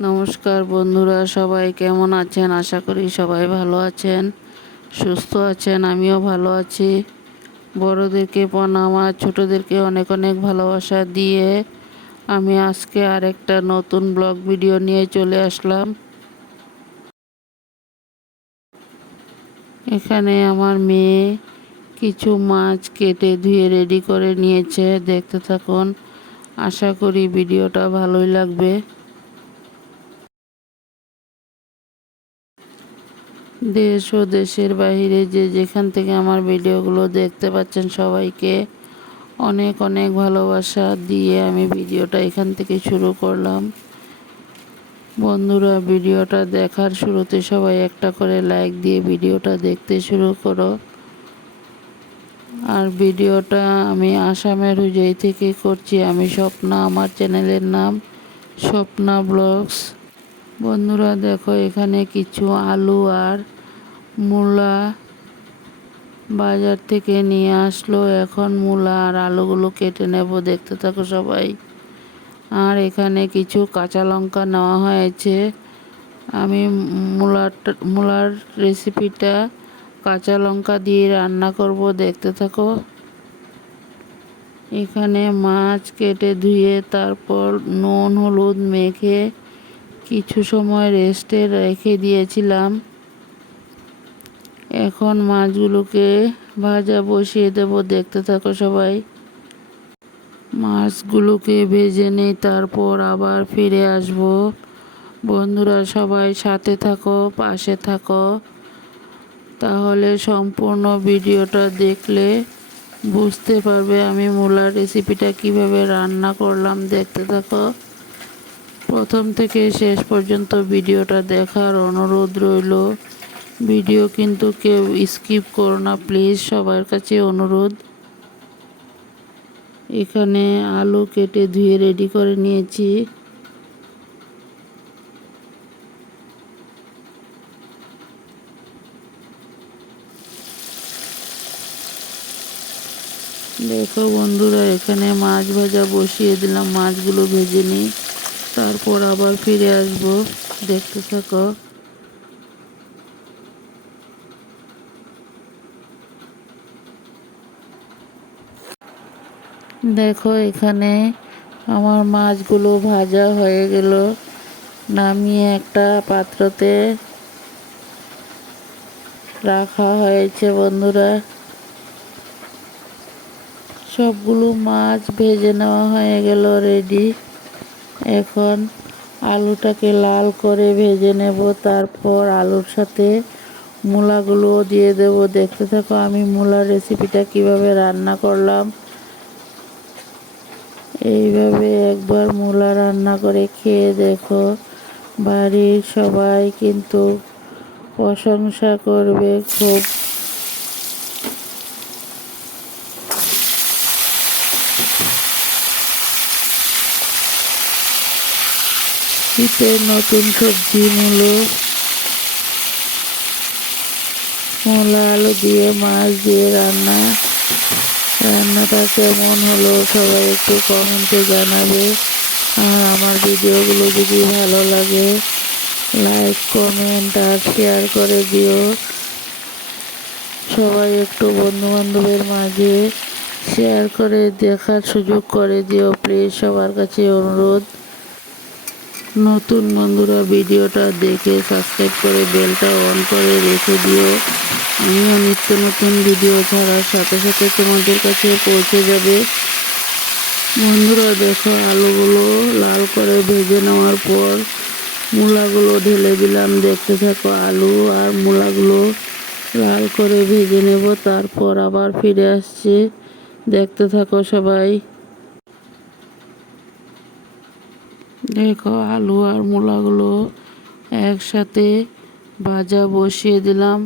নমস্কার বন্ধুরা, সবাই কেমন আছেন? আশা করি সবাই ভালো আছেন, সুস্থ আছেন, আমিও ভালো আছি। বড়োদেরকে প্রণাম আর ছোটোদেরকে অনেক অনেক ভালোবাসা দিয়ে আমি আজকে আরেকটা নতুন ব্লগ ভিডিও নিয়ে চলে আসলাম। এখানে আমার মেয়ে কিছু মাছ কেটে ধুয়ে রেডি করে নিয়েছে, দেখতে থাকুন। আশা করি ভিডিওটা ভালোই লাগবে। দেশ ও দেশের বাইরে যে যেখান থেকে আমার ভিডিওগুলো দেখতে পাচ্ছেন সবাইকে অনেক অনেক ভালোবাসা দিয়ে আমি ভিডিওটা এখান থেকে শুরু করলাম। বন্ধুরা, ভিডিওটা দেখার শুরুতে সবাই একটা করে লাইক দিয়ে ভিডিওটা দেখতে শুরু করো। আর ভিডিওটা আমি আসামের হুজই থেকে করছি। আমি স্বপ্না, আমার চ্যানেলের নাম স্বপ্না ব্লগস। বন্ধুরা, দেখো এখানে কিছু আলু আর মূলা বাজার থেকে নিয়ে আসলো। এখন মূলা আর আলুগুলো কেটে নেব, দেখতে থাকো সবাই। আর এখানে কিছু কাঁচা লঙ্কা নেওয়া হয়েছে। আমি মূলার মূলার রেসিপিটা কাঁচা লঙ্কা দিয়ে রান্না করব, দেখতে থাকো। এখানে মাছ কেটে ধুয়ে তারপর নুন, হলুদ মেখে কিছু সময় রেস্টে রেখে দিয়েছিলাম। এখন মাছগুলোকে ভাজা বসিয়ে দেব, দেখতে থাকো সবাই। মাছগুলোকে ভেজে নেই, তারপর আবার ফিরে আসব। বন্ধুরা, সবাই সাথে থাকো, পাশে থাকো। তাহলে সম্পূর্ণ ভিডিওটা দেখলে বুঝতে পারবে আমি মূলার রেসিপিটা কীভাবে রান্না করলাম, দেখতে থাকো। প্রথম থেকে শেষ পর্যন্ত ভিডিওটা দেখার অনুরোধ রইল। ভিডিও কিন্তু কেউ স্কিপ করো না, প্লিজ সবার কাছে অনুরোধ। এখানে আলু কেটে ধুয়ে রেডি করে নিয়েছি। দেখো বন্ধুরা, এখানে মাছ ভাজা বসিয়ে দিলাম, মাছগুলো ভেজে নিই। তারপর আবার ফিরে আসব। দেখতে থাকো। দেখো, এখানে আমার মাছগুলো ভাজা হয়ে গেল। নামিয়ে একটা পাত্রতে রাখা হয়েছে, বন্ধুরা। সবগুলো মাছ ভেজে নেওয়া হয়ে গেল রেডি এখন আলুটাকে লাল করে ভেজে নেব, তারপর আলুর সাথে মূলাগুলো দিয়ে দেব। দেখতে থাকো, আমি মূলার রেসিপিটা কীভাবে রান্না করলাম। এইভাবে একবার মূলা রান্না করে খেয়ে দেখো, বাড়ির সবাই কিন্তু প্রশংসা করবে, খুব শীতের নতুন সবজি, মূলো, মূলা, আলু দিয়ে, মাছ দিয়ে রান্না। রান্নাটা কেমন হলো সবাই একটু কমেন্টে জানাবে। আর আমার ভিডিওগুলো যদি ভালো লাগে, লাইক, কমেন্ট আর শেয়ার করে দিও। সবাই একটু বন্ধু বান্ধবের মাঝে শেয়ার করে দেখার সুযোগ করে দিও। প্লিজ সবার কাছে অনুরোধ। নতুন বন্ধুরা ভিডিওটা দেখে সাবস্ক্রাইব করে বেলটা অন করে রেখে দিও। আমিও নিত্য নতুন ভিডিও ছাড়ার সাথে সাথে তোমাদের কাছে পৌঁছে যাবে। বন্ধুরা দেখো আলুগুলো লাল করে ভেজে নেওয়ার পর মূলাগুলো ঢেলে দিলাম। দেখতে থাকো আলু আর মূলাগুলো লাল করে ভেজে নেব, তারপর আবার ফিরে আসছে। দেখতে থাকো সবাই। দেখো আলু আর মূলাগুলো একসাথে ভাজা বসিয়ে দিলাম।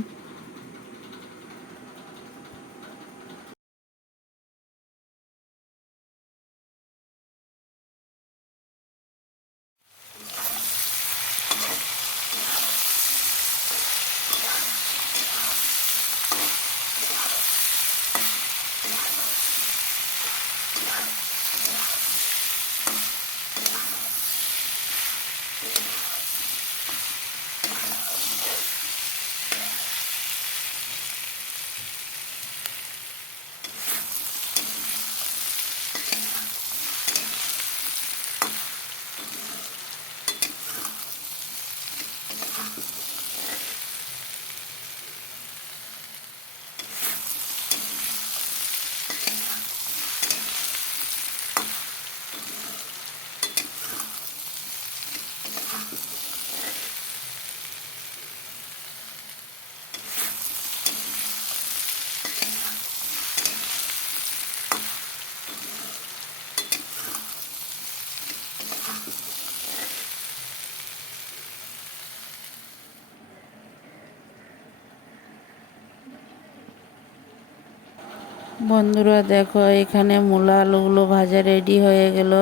বন্ধুরা, দেখো, এখানে মূলা আলুগুলো ভাজা রেডি হয়ে গেল।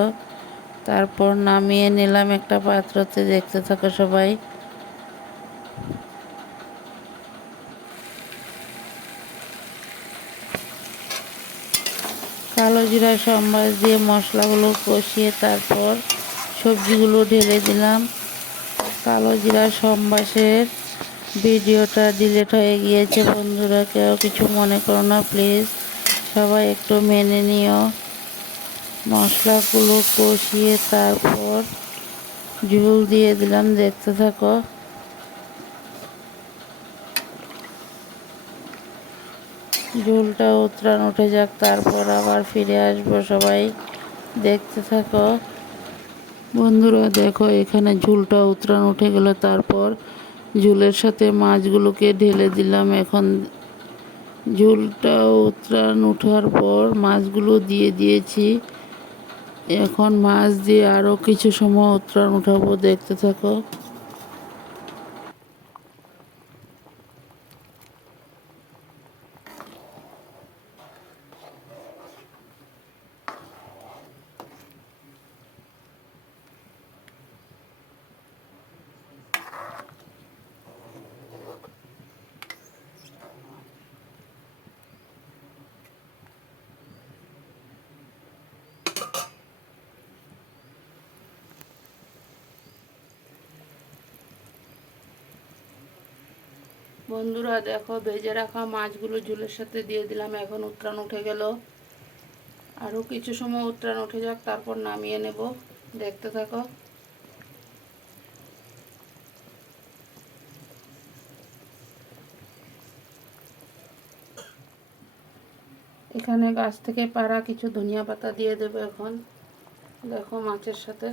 তারপর নামিয়ে নিলাম একটা পাত্রতে, দেখতে থাকো সবাই। কালো জিরা সম্বাস দিয়ে মশলাগুলো কষিয়ে তারপর সবজিগুলো ঢেলে দিলাম। কালো জিরা সম্বাসের ভিডিওটা ডিলিট হয়ে গিয়েছে বন্ধুরা, কেউ কিছু মনে করো না প্লিজ সবাই একটু মেনে নিও। মশলাগুলো কষিয়ে তারপর ঝুল দিয়ে দিলাম, দেখতে থাকো। ঝুলটা উতরান, উঠে যাক, তারপর আবার ফিরে আসব সবাই। দেখতে থাকো। বন্ধুরা, দেখো, এখানে ঝুলটা উতরান, উঠে গেল। তারপর ঝুলের সাথে মাছগুলোকে ঢেলে দিলাম। এখন ঝুলটা উত্রান ওঠার পর মাছগুলো দিয়ে দিয়েছি। এখন মাছ দিয়ে আরও কিছু সময় উতরান, উঠাবো, দেখতে থাকো। বন্ধুরা দেখো, ভেজে রাখা মাছগুলো ঝুলের সাথে দিয়ে দিলাম। এখন উত্তরাণ উঠে গেল। আরও কিছু সময় উত্তরাণ উঠে যাক, তারপর নামিয়ে নেব। দেখতে থাকো। এখানে গাছ থেকে পাড়া কিছু ধনিয়া পাতা দিয়ে দেবো এখন। দেখো মাছের সাথে।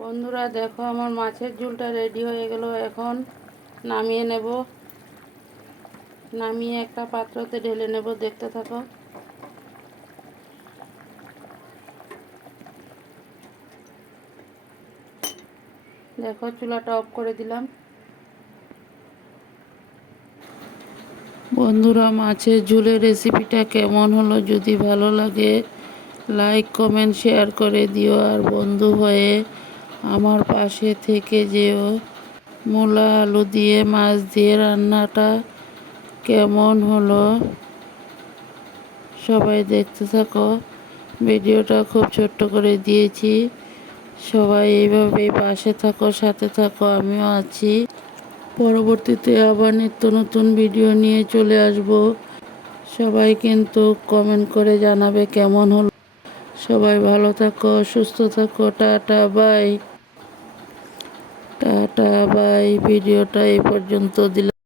বন্ধুরা, দেখো আমার মাছের ঝুলটা রেডি হয়ে গেল। এখন নামিয়ে নেব। নামিয়ে একটা পাত্রতে ঢেলে নেব, দেখতে থাকো। দেখো, চুলাটা অফ করে দিলাম। বন্ধুরা, মাছের ঝোলের রেসিপিটা কেমন হলো যদি ভালো লাগে লাইক কমেন্ট শেয়ার করে দিও। আর বন্ধু হয়ে আমার পাশে থেকে যেও। মূলা আলু দিয়ে, মাছ দিয়ে রান্নাটা কেমন হলো? সবাই দেখতে থাকো। ভিডিওটা খুব ছোট্ট করে দিয়েছি। সবাই এইভাবেই পাশে থাকো, সাথে থাকো, আমিও আছি। পরবর্তীতে আবার নিত্য নতুন ভিডিও নিয়ে চলে আসব। সবাই কিন্তু কমেন্ট করে জানাবে কেমন হলো। সবাই ভালো থাকো, সুস্থ থাকো, টাটা, বাই। টাটা বাই ভিডিওটা এই পর্যন্ত দিলাম।